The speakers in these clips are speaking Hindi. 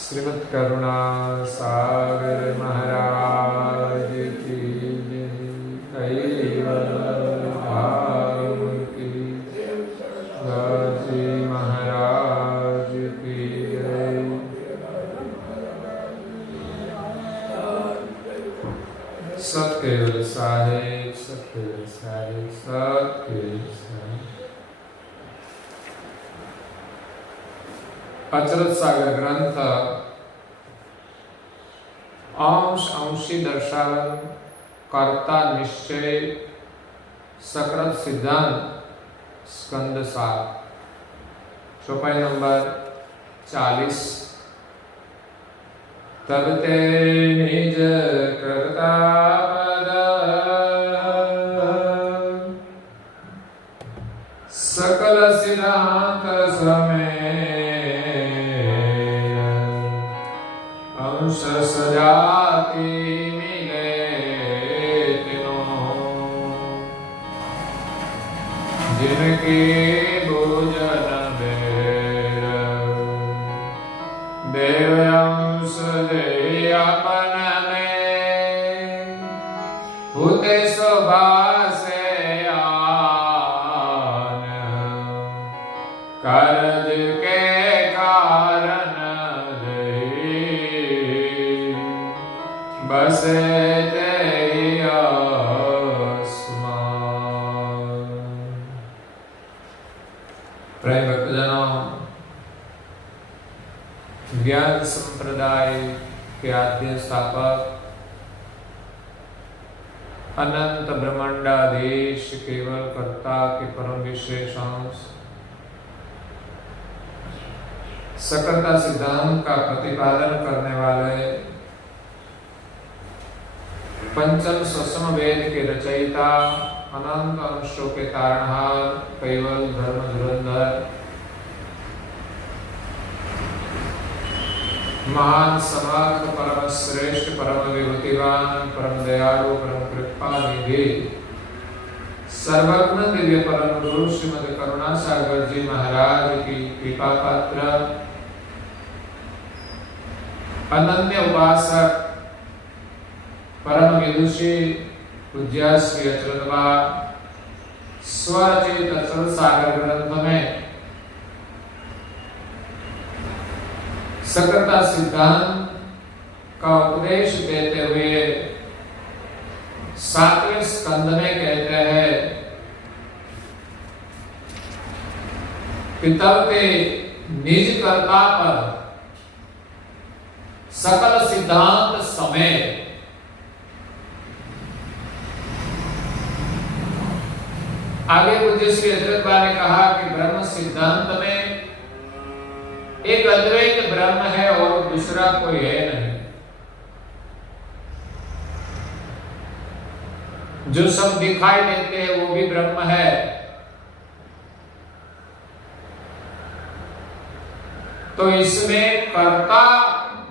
श्रीमद् करुणा सागर महाराज की गाजी महाराज की सत्य साहिब सत्य साहिब सत्य साहिब। अचरज सागर ग्रंथ अंश अंशी दर्शावन कर्ता निश्चय सकृत सिद्धांत स्कंद 7 चौपाई नंबर 40। तब ते निज कर्ता पद सकल सिद्धांत समय अंश सजाति मिले तिनों जिनके भोजन बेर देव अंश दे अपन में होते शोभा से आन कर्ज के कारण बसे प्रेम भक्तजनों, ज्ञान संप्रदाय के आद्य स्थापक अनंत ब्रह्मांडाधीश केवल कर्ता के परम विशेष अंश सकलता सिद्धांत का प्रतिपादन करने वाले पंचम ससम वेद के रचयिता अनंत अंशों के तारणहार केवल धर्म धुरंधर महान समर्थ परम श्रेष्ठ परम विभूतिवान परम दयालु परम कृपा निधि सर्वज्ञ दिव्य परम गुरु श्रीमद् करुणा सागर जी महाराज की कृपा पात्र अनन्य उपासक परम विदुषी पूज्य श्री अचरतवा स्वरचित अचल सागर ग्रंथ में सकलता सिद्धांत का उपदेश देते हुए 7वें स्कंद में कहते हैं कि तब ते निज कर्ता पर सकल सिद्धांत समेत आगे पूज्य श्री अचरतवा ने कहा कि ब्रह्म सिद्धांत में एक अद्वैत ब्रह्म है और दूसरा कोई है नहीं। जो सब दिखाई देते हैं वो भी ब्रह्म है, तो इसमें कर्ता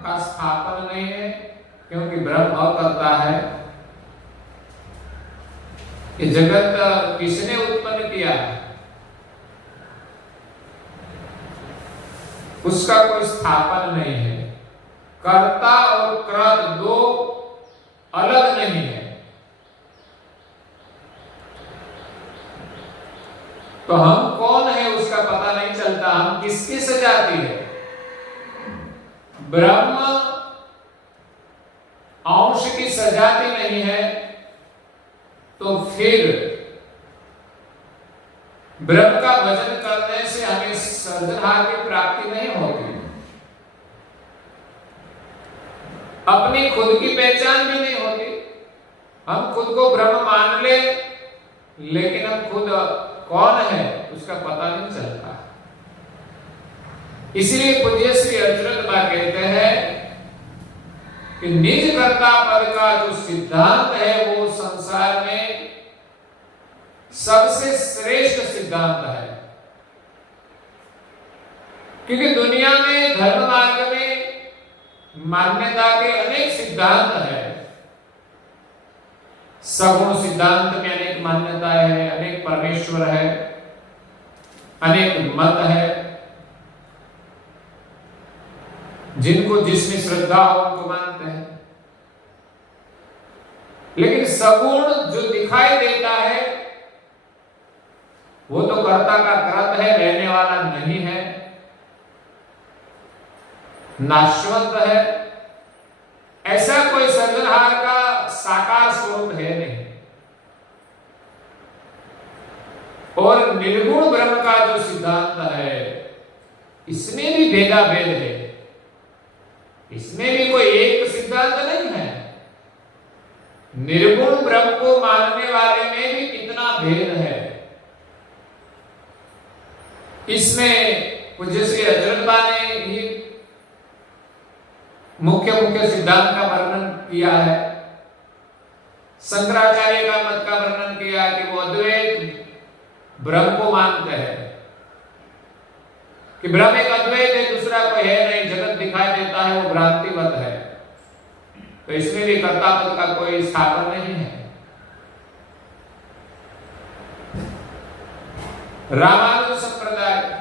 का स्थापन नहीं है क्योंकि ब्रह्म अकर्ता है। ये जगत किसने उत्पन्न किया है उसका कोई स्थापन नहीं है। कर्ता और कृत दो अलग नहीं है। तो हम कौन है उसका पता नहीं चलता। हम किसकी सजाती है। ब्रह्म अंश की सजाती नहीं है तो फिर ब्रह्म का भजन करने से हमें सर्जनहार की प्राप्ति नहीं होती। अपनी खुद की पहचान भी नहीं होती। हम खुद को ब्रह्म मान ले लेकिन हम खुद कौन है उसका पता नहीं चलता। इसलिए पूज्य श्री अचरतवा कहते हैं कि निज कर्ता पद का जो सिद्धांत है वो संसार में सबसे श्रेष्ठ सिद्धांत है। क्योंकि दुनिया में धर्म मार्ग में मान्यता के अनेक सिद्धांत है। सगुण सिद्धांत में अनेक मान्यताएं हैं, अनेक परमेश्वर है, अनेक मत है। जिनको जिसमें श्रद्धा हो उनको मानते हैं। लेकिन सगुण जो दिखाई देता है वो तो कर्ता का कृत है, रहने वाला नहीं है, नाशवंत है। ऐसा कोई सृजनहार का साकार स्वरूप है नहीं। और निर्गुण ब्रह्म का जो सिद्धांत है इसमें भी भेदाभेद है, इसमें भी कोई एक सिद्धांत नहीं है। निर्गुण ब्रह्म को मानने वाले में भी कितना भेद है। इसमें पूज्य श्री अचरजबा ने ही मुख्य मुख्य सिद्धांत का वर्णन किया है। शंकराचार्य का मत का वर्णन किया कि वो अद्वैत ब्रह्म को मानते हैं कि ब्रह्म एक अद्वैत है, दूसरा कोई है नहीं, जगत दिखाई देता है वो भ्रांतिवत है। तो इसमें भी कर्तापद का कोई स्थापन नहीं है। रामानुज संप्रदाय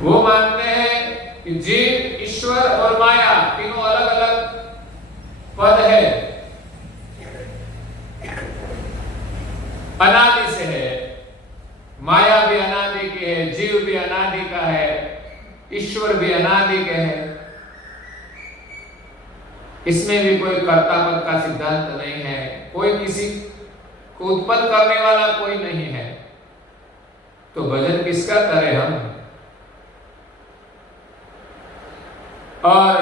वो मानते हैं कि जीव, ईश्वर और माया तीनों अलग अलग पद है, अनादि से है। माया भी अनादि की है, जीव भी अनादि का है, ईश्वर भी अनादि के है। इसमें भी कोई कर्तापद का सिद्धांत नहीं है, कोई किसी को उत्पन्न करने वाला कोई नहीं है। तो भजन किसका करें हम? और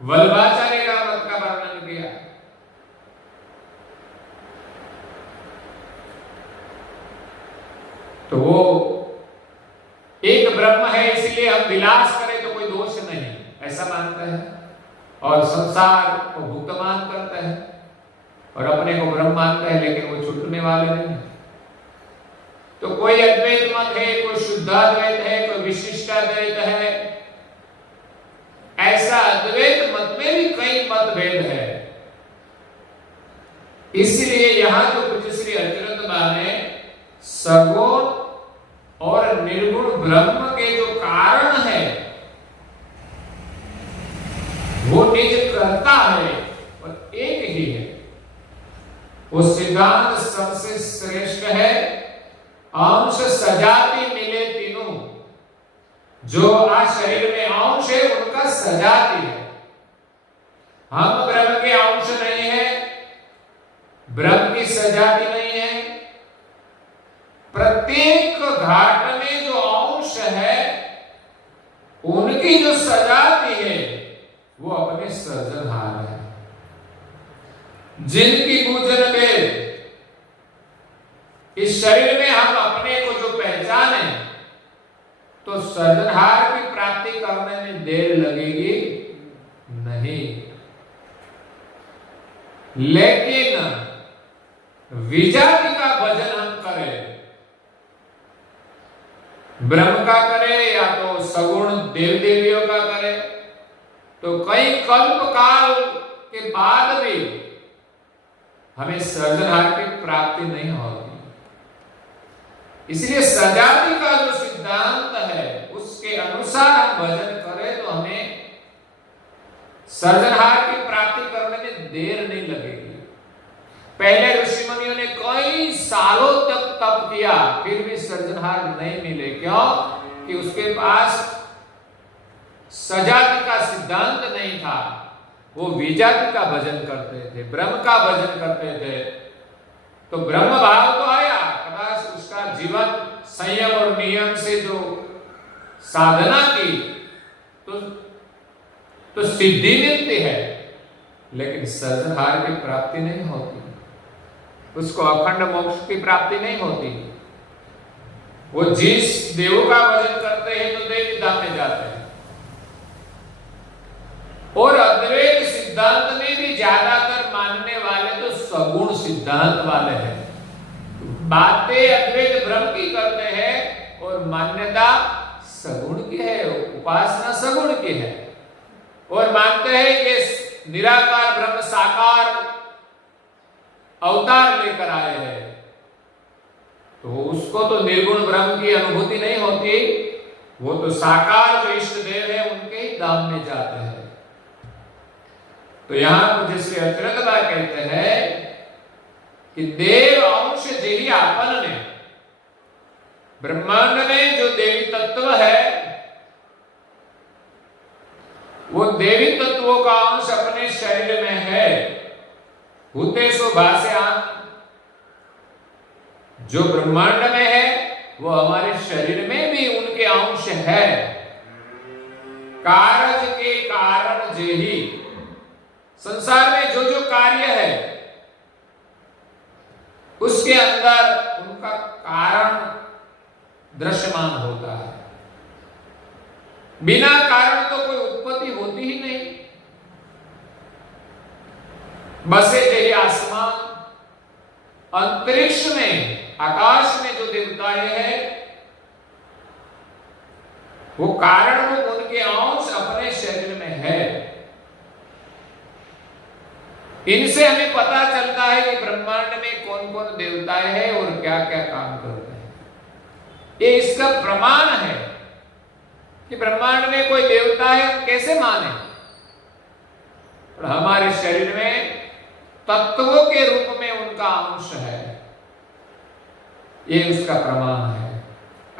वल्लभाचार्य का मत का वर्णन किया। तो वो एक ब्रह्म है इसलिए हम विलास करें तो कोई दोष नहीं, ऐसा मानते हैं। और संसार को भुक्तमान करते हैं और अपने को ब्रह्म मानते हैं, लेकिन वो छूटने वाले नहीं। तो कोई अद्वैत मत है, कोई शुद्धाद्वैत है, कोई विशिष्टाद्वैत है। ऐसा अद्वैत मत में भी कई मतभेद है। इसलिए यहां तो पूज्य श्री अचरजबा ने सगुण और निर्गुण ब्रह्म के जो कारण है वो निज करता है और एक ही है। वो सिद्धांत सबसे श्रेष्ठ है। अंश सजाति मिले तीनों, जो आज शरीर में अंश है उनका सजाति है। हम ब्रह्म के अंश नहीं है, ब्रह्म की सजाति नहीं है। प्रत्येक घाट में जो अंश है उनकी जो सजाति है वो अपने सृजनहार है। जिनकी पूजन में इस शरीर में हम अपने को जो पहचाने तो सृजनहार की प्राप्ति करने में देर लगेगी नहीं। लेकिन विजाति का भजन हम करें, ब्रह्म का करें या तो सगुण देव देवियों का करें, तो कई कल्प काल के बाद भी हमें सृजनहार की प्राप्ति नहीं होती। इसलिए सजाति का जो सिद्धांत है उसके अनुसार हम भजन करें तो हमें सृजनहार की प्राप्ति करने में देर नहीं लगेगी। पहले ऋषि मुनियों ने कई सालों तक तप किया, फिर भी सृजनहार नहीं मिले। क्यों? कि उसके पास सजाति का सिद्धांत नहीं था। वो विजाति का भजन करते थे, ब्रह्म का भजन करते थे। तो ब्रह्म भाव तो आया, कदाच उसका जीवन संयम और नियम से जो साधना की तो सिद्धि मिलती है, लेकिन सृजनहार की प्राप्ति नहीं होती, उसको अखंड मोक्ष की प्राप्ति नहीं होती। वो जिस देव का भजन करते हैं तो देव धाम में जाते हैं। और अद्वैत सिद्धांत में भी ज्यादातर मानने वाले तो सगुण सिद्धांत वाले हैं। बातें अद्वैत ब्रह्म की करते हैं और मान्यता सगुण की है, उपासना सगुण की है। और मानते हैं कि निराकार ब्रह्म साकार अवतार लेकर आए हैं। तो उसको तो निर्गुण ब्रह्म की अनुभूति नहीं होती, वो तो साकार जो इष्ट देव है उनके ही धाम में जाते हैं। तो यहां पर श्री अचरतबा कहते हैं कि देव अंश जेही आपन ने, ब्रह्मांड में जो देवी तत्व है वो देवी तत्वों का अंश अपने शरीर में है। भूते सो भास्यान, जो ब्रह्मांड में है वो हमारे शरीर में भी उनके अंश है। कारज के कारण जेही, संसार में जो जो कार्य है उसके अंदर उनका कारण दृश्यमान होता है। बिना कारण तो कोई उत्पत्ति होती ही नहीं। बसे जेही आसमान, अंतरिक्ष में आकाश में जो देवताएं हैं वो कारण रूप उनके अंश अपने शरीर में है। इनसे हमें पता चलता है कि ब्रह्मांड में कौन कौन देवताएं हैं और क्या क्या काम करते हैं। ये इसका प्रमाण है कि ब्रह्मांड में कोई देवता है, हम कैसे माने? और हमारे शरीर में तत्वों के रूप में उनका अंश है, ये उसका प्रमाण है।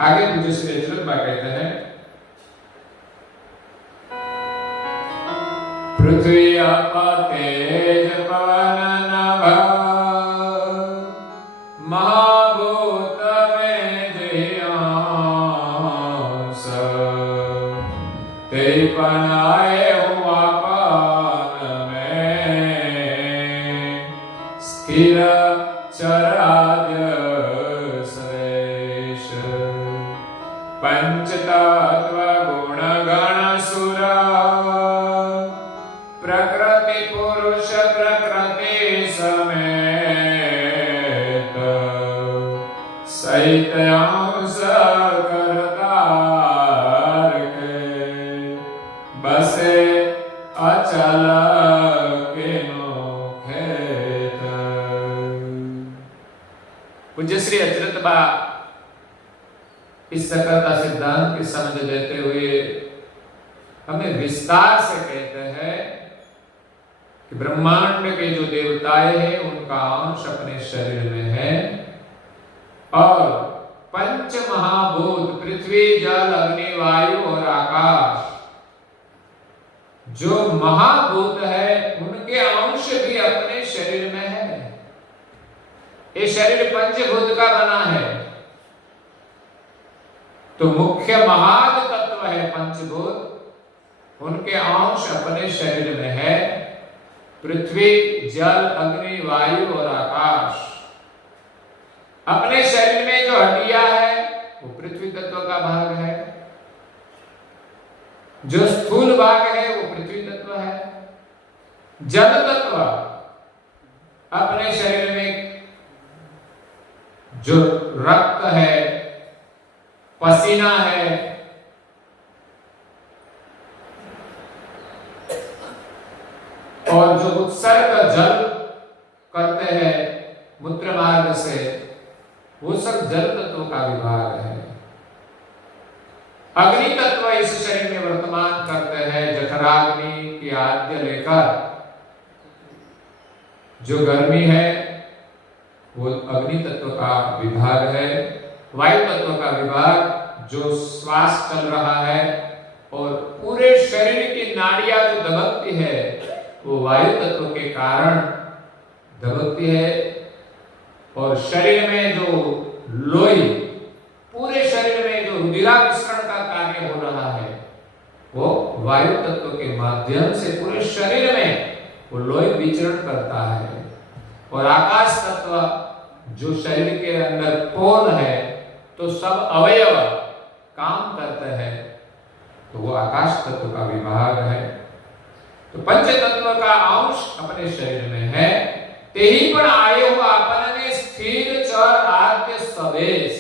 आगे पूज्य श्री अचरतबा कहते हैं, पृथ्वी आप तेज पवन नभ, महाभूत में जेहि अंश, तेहि बनाए हुआ पान में, स्थिर चराज श्रेष्ठ, पंचतत्व गुण गण सुर, प्रकृति पुरुष प्रकृति समेत, सहित अंश करतार के, बसे अचल किनो खेत। पूज्य श्री अचरतबा इस सकलता सिद्धांत की समझ देते हुए हमें विस्तार से कहते हैं कि ब्रह्मांड के जो देवताएं हैं उनका अंश अपने शरीर में है, और पंच महाभूत पृथ्वी जल अग्नि वायु और आकाश जो महाभूत है उनके अंश भी अपने शरीर में है। ये शरीर पंचभूत का बना है, तो मुख्य महाद तत्व है पंचभूत, उनके अंश अपने शरीर में है। पृथ्वी जल अग्नि वायु और आकाश, अपने शरीर में जो हड्डियां है वो पृथ्वी तत्व का भाग है, जो स्थूल भाग है वो पृथ्वी तत्व है। जल तत्व अपने शरीर में जो रक्त है, पसीना है, और जो उत्सर्ग जल करते हैं मूत्र मार्ग से, वो सब जल तत्व का विभाग है। अग्नि तत्व इस शरीर में वर्तमान करते हैं, जठराग्नि की आद्य लेकर जो गर्मी है वो अग्नि तत्व का विभाग है। वायु तत्व का विभाग जो श्वास चल रहा है, और पूरे शरीर की नाड़ियां जो दबकती है वो वायु तत्व के कारण दबकती है। और शरीर में जो लोई, पूरे शरीर में जो रुधिराभिसरण का कार्य हो रहा है वो वायु तत्व के माध्यम से पूरे शरीर में वो लोई विचरण करता है। और आकाश तत्व जो शरीर के अंदर पोल है, तो सब अवयव काम करते हैं, तो वो आकाश तत्व का विभाग है। तो पंच तत्व का अंश अपने शरीर में है। तेही पण आये हुआ अपन में स्थिर चर आद्य सवेश,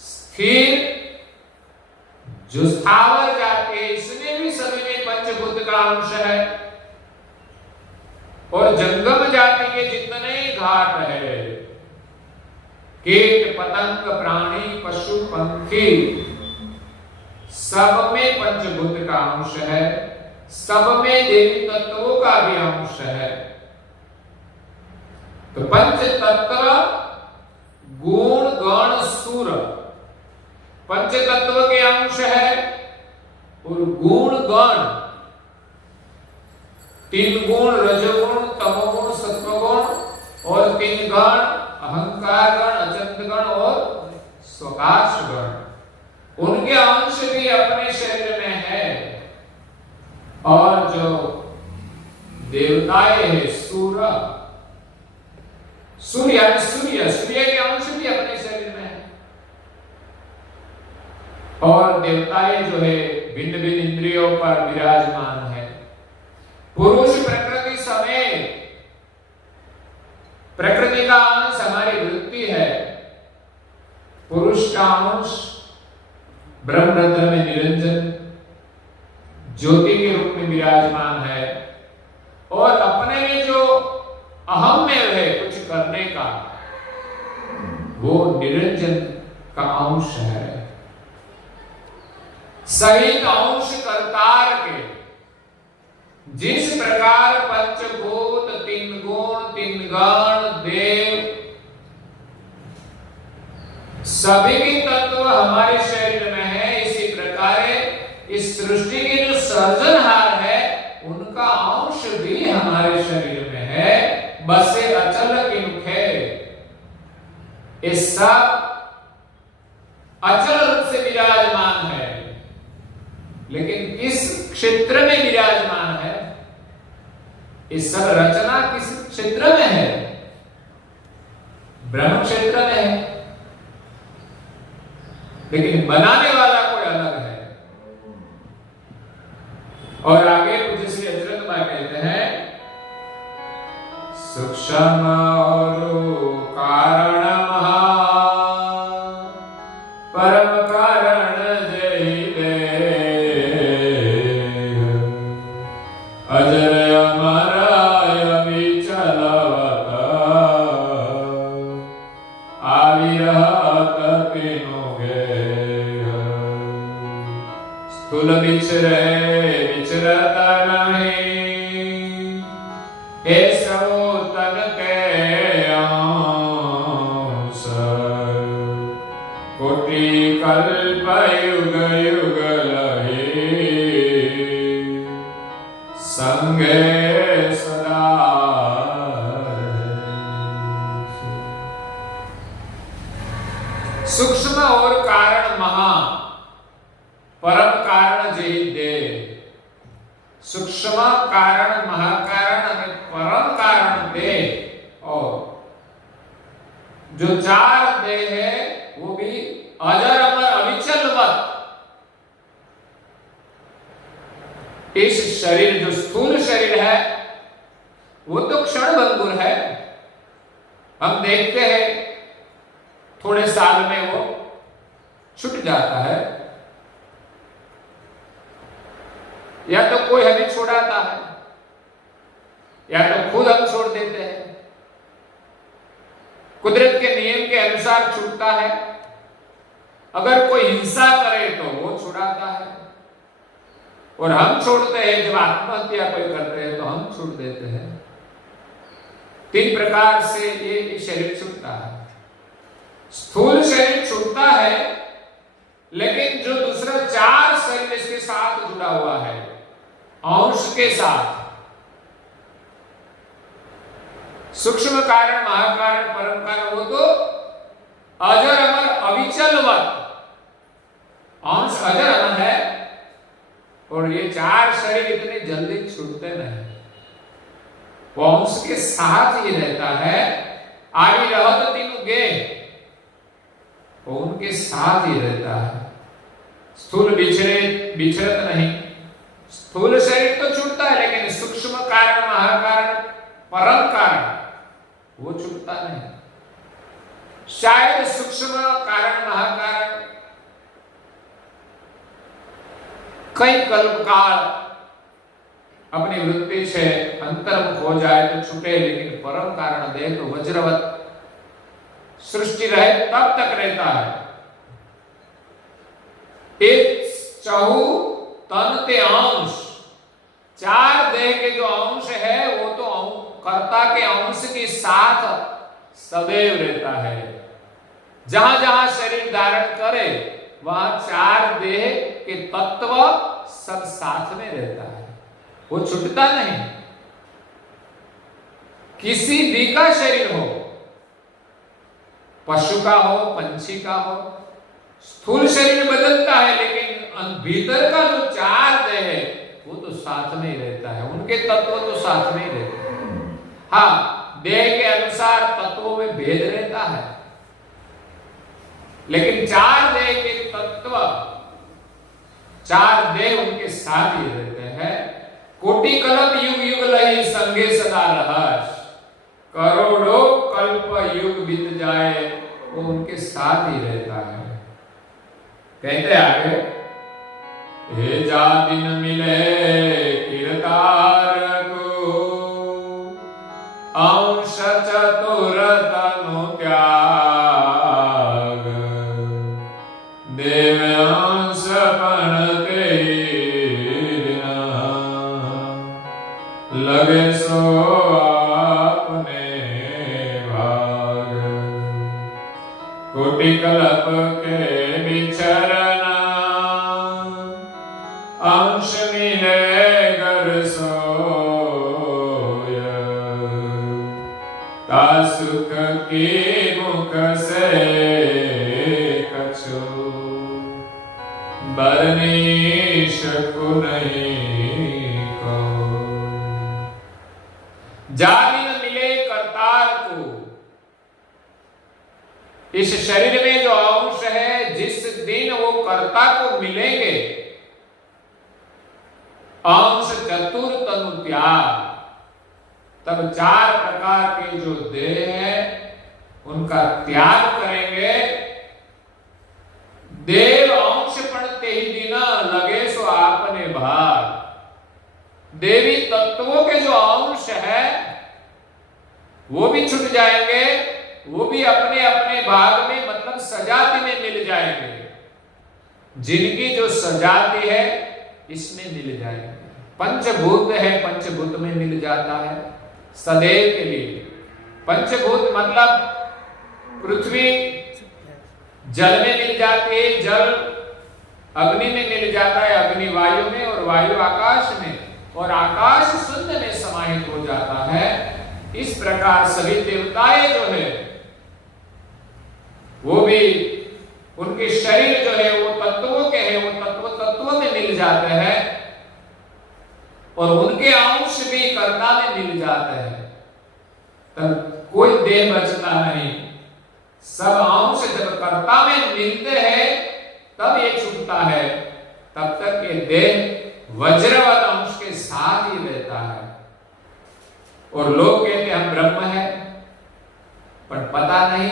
स्थिर जो स्थावर जाके, इसमें भी सभी में पंचभूत का अंश है। और जंगम जाति के जितने घाट है कीट पतंग प्राणी पशु पंखी सब में पंचभूत का अंश है, सब में देवी तत्वों का भी अंश है। तो पंच तत्व गुण गण सुर पंच तत्व के अंश है और गुण गण तीन गुण रजोगुण तमोगुण सत्वगुण और तीन गण अहंकार गण अचंत गण और स्वकाश गण उनके अंश भी अपने शरीर में है। और जो देवताएं है सूर्य सूर्य के अंश भी अपने शरीर में है। और देवताएं जो है भिन्न भिन्न इंद्रियों पर विराजमान है। पुरुष प्रकृति समेत प्रकृति का अंश हमारी वृत्ति है। पुरुष का अंश ब्रह्मरंध्र में निरंजन ज्योति के रूप में विराजमान है और अपने में जो अहम में है कुछ करने का वो निरंजन का अंश है। सहित अंश करतार के जिस प्रकार पंचभूत तीन गुण तीन गण देव सभी के तत्व हमारे शरीर में है, इसी प्रकार इस सृष्टि के जो सर्जनहार है उनका अंश भी हमारे शरीर में है। बसे अचल किनुखे ये सब अचल रूप से विराजमान है, लेकिन किस क्षेत्र में विराजमान है? इस सब रचना किस क्षेत्र में है? ब्रह्म क्षेत्र में है, लेकिन बनाने वाला कोई अलग है। और आगे पूज्य श्री अचरत भाई कहते हैं सूक्ष्म और कारण परम कारण जय देह अजर अमराय विचलवत आविरहत तीनोगे स्थूल विचरे विचरत नहीं हे सबो तन के अंश कोटि कल्प युग युग लहे संगे सदा। सूक्ष्म और कारण महा परम कारण जय दे। सूक्ष्म कारण महाकारण और परम कारण दे। और जो चार देह है वो भी अजर अमर अविचलवत। इस शरीर जो स्थूल शरीर है वो तो क्षण भंगुर है। हम देखते हैं थोड़े साल में वो छूट जाता है, या तो कोई हमें छोड़ाता है या तो खुद हम छोड़ देते हैं। कुदरत के नियम के अनुसार छूटता है। अगर कोई हिंसा करे तो वो छुड़ाता है और हम छोड़ते हैं। जब आत्महत्या कोई करते हैं तो हम छूट देते हैं। तीन प्रकार से ये शरीर छूटता है। स्थूल शरीर छूटता है, लेकिन जो दूसरा चार शरीर इसके साथ जुड़ा हुआ है अंश के साथ, सूक्ष्म कारण महाकारण परम कारण, वो तो अजर अमर अविचलवत अंश अजर अमर है। और ये चार शरीर इतने जल्दी छूटते नहीं, वो अंश के साथ ही रहता है। आगे रहत तीनों गे, वो उनके साथ ही रहता है। स्थूल बिछड़त नहीं। स्थूल शरीर तो छूटता है, लेकिन सूक्ष्म कारण महाकारण परम कारण वो छूटता नहीं। शायद सूक्ष्म कारण महाकारण कई कल्प काल अपनी वृत्ति से अंतर्मुख हो जाए तो छूटे, लेकिन परम कारण देह तो वज्रवत सृष्टि रहे तब तक रहता है। एक चहु तन ते अंश, चार देह के जो अंश है वो तो कर्ता के अंश के साथ सदैव रहता है। जहां जहां शरीर धारण करे वहां चार देह के तत्व सब साथ में रहता है, वो छूटता नहीं। किसी भी का शरीर हो, पशु का हो, पंछी का हो, स्थूल शरीर बदलता है लेकिन भीतर का जो चार देह है वो तो साथ में ही रहता है, उनके तत्व तो साथ में ही रहते हैं। हाँ, देह के अनुसार तत्वों में भेद रहता है, लेकिन चार देह के तत्व, चार देह उनके साथ ही रहते हैं। कोटि कल्प युग युग लही संगे सदा रहस, करोड़ों कल्प युग बीत जाए वो उनके साथ ही रहता है। कहते आगे, हे जा दिन मिले किरतार को, अंश चतुर तनु त्याग, देव अंश पणते लगे सो अपने भाग, कोटि कल्प के विचरना, अंश मिले घर सोय, ता सुख की मुख से कछु बरनी शकु नहीं को। जामिन मिले करतार को, इस शरीर में जो अंश है जिस दिन वो कर्ता को मिलेंगे, अंश चतुर तनु त्याग, तब चार प्रकार के जो देह है उनका त्याग करेंगे। देव अंश पढ़ते ही दिन लगे सो आपने भाग, देवी तत्वों के जो अंश है वो भी छूट जाएंगे, वो भी अपने अपने भाग में मतलब सजाति में मिल जाएंगे। जिनकी जो सजाति है इसमें मिल जाएंगे। पंचभूत है, पंचभूत में मिल जाता है सदैव के लिए। पंचभूत मतलब पृथ्वी जल में मिल जाती है, जल अग्नि में मिल जाता है, अग्नि वायु में, और वायु आकाश में, और आकाश शून्य में समाहित हो जाता है। इस प्रकार सभी देवताएं जो है वो भी, उनके शरीर जो है वो तत्वों के हैं, वो तत्वों में मिल जाते हैं, और उनके अंश भी कर्ता में मिल जाते हैं। तब कोई देह बचता नहीं, सब अंश जब कर्ता में मिलते हैं तब ये छूटता है। तब तक ये देह वज्रवत अंश के साथ ही रहता है। और लोग कहते हैं हम ब्रह्म है, पर पता नहीं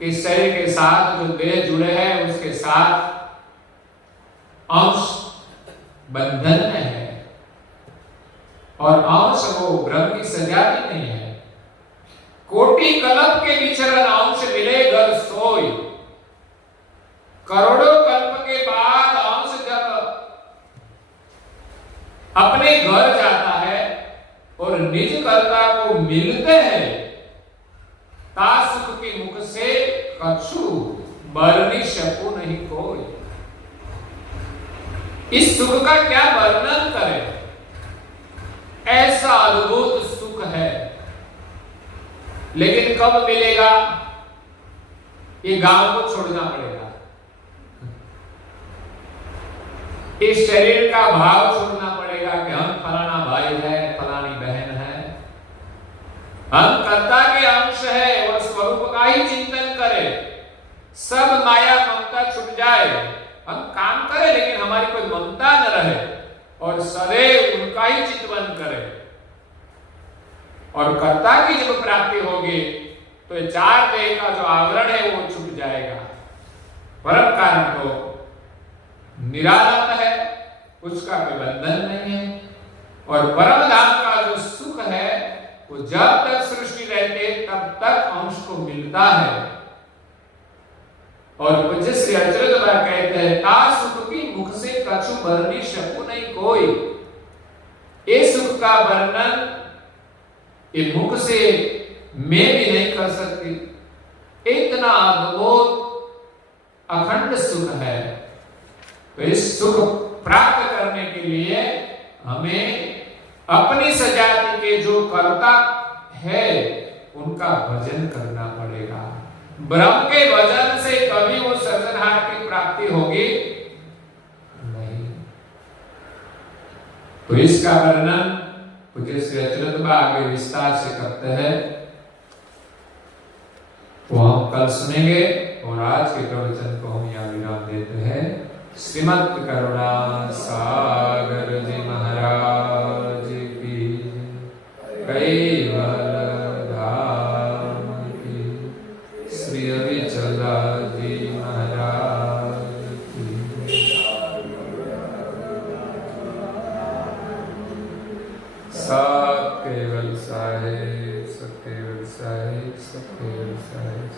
कि शरीर के साथ जो देह जुड़े हैं उसके साथ अंश बंधन में है, और अंश वो ब्रह्म की सजाति नहीं है। कोटि कल्प के विचरण अंश मिले घर सोई, करोड़ों कल्प के बाद अंश जब अपने घर जाता है और निज कर्ता को मिलते हैं, तासुख के मुख से कछु बरनी शकु नहीं कोई। इस सुख का क्या वर्णन करें, ऐसा अद्भुत सुख है। लेकिन कब मिलेगा, ये गांव को छोड़ना पड़ेगा, इस शरीर का भाव छोड़ना पड़ेगा कि हम फलाना भाई है, फलानी बहन है, हम कर्ता के अंश है, और स्वरूप का ही चिंतन करें। सब माया ममता छूट जाए, हम काम करें लेकिन हमारी कोई ममता न रहे, और सदैव उनका ही चिंतन करें। और कर्ता की जब प्राप्ति होगी तो ये चार देह का जो आवरण है वो छूट जाएगा। परम कारण तो निरालंब है, उसका कोई बंधन नहीं है। और परम धाम का जो सुख है वो जब तक सृष्टि रहती है तब तक अंश को मिलता है। और पूज्य श्री अचरज कहते हैं, ता सुख की मुख से कछु वर्णि सकु नहीं कोई। ये सुख का वर्णन ये मुख से मैं भी नहीं कर सकती। इतना अद्भुत अखंड सुख है। तो इस सुख प्राप्त करने के लिए हमें अपनी सजाति के जो कर्ता है उनका भजन करना पड़ेगा। ब्रह्म के भजन से कभी वो सृजनहार की प्राप्ति होगी नहीं। तो इसका वर्णन पूज्य श्री अच्युत आगे विस्तार से करते हैं, वो हम कल सुनेंगे। और आज के प्रवचन को हम यहाँ विराम देते हैं। श्रीमद् करुणा सागर जी महाराज की, कैवल धाम की, श्री अविचल जी महाराज की। सब केवल साहेब, सब केवल साहेब, सब केवल साहेब।